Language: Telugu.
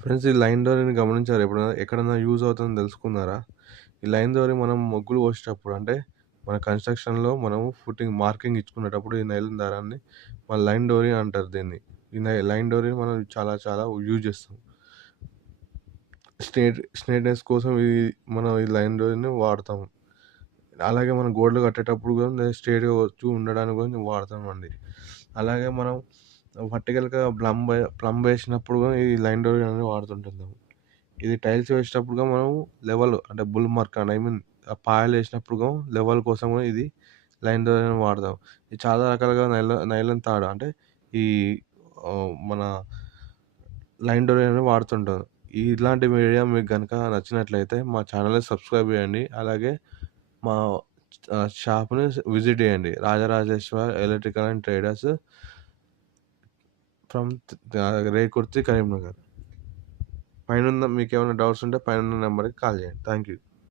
ఫ్రెండ్స్, ఈ లైన్ డోరీని గమనించారా ఎప్పుడైనా? ఎక్కడన్నా యూజ్ అవుతుందని తెలుసుకున్నారా? ఈ లైన్ డోరీ మనం ముగ్గులు పోసేటప్పుడు అంటే మన కన్‌స్ట్రక్షన్‌లో మనం ఫుటింగ్ మార్కింగ్ ఇచ్చుకునేటప్పుడు ఈ నైలాన్ దారాన్ని మన లైన్ డోరీ అంటారు దీన్ని. ఈ లైన్ డోరీని మనం చాలా చాలా యూజ్ చేస్తాం. స్ట్రెయిట్‌నెస్ కోసం మనం ఈ లైన్ డోరీని వాడతాం. అలాగే మనం గోడలు కట్టేటప్పుడు కూడా స్ట్రెయిట్‌గా వచ్చు ఉండడానికి కూడా వాడతామండి. అలాగే మనం వర్టికల్‌గా ప్లంబ్ వేసినప్పుడు కూడా ఈ లైన్ డోరీ అనేది వాడుతుంటున్నాం. ఇది టైల్స్ వేసేటప్పుడుగా మనం లెవెల్ అంటే బుల్ మార్క్ అండ్ పాయలేసినప్పుడుగా లెవెల్ కోసం కూడా ఇది లైన్ డోర్ వాడతాం. ఇది చాలా రకాలుగా నైలాన్ తాడు అంటే ఈ మన లైన్ డోర్ అనేది వాడుతుంటాం. ఇలాంటి వీడియో మీకు గనుక నచ్చినట్లయితే మా ఛానల్‌ని సబ్స్క్రైబ్ చేయండి. అలాగే మా షాప్‌ని విజిట్ చేయండి. Rajarajeshwara electrical and traders from Rekurthi, Karimnagar. మీకేమైనా డౌట్స్ ఉంటే పైనున్న నంబర్‌కి కాల్ చేయండి. Thank you.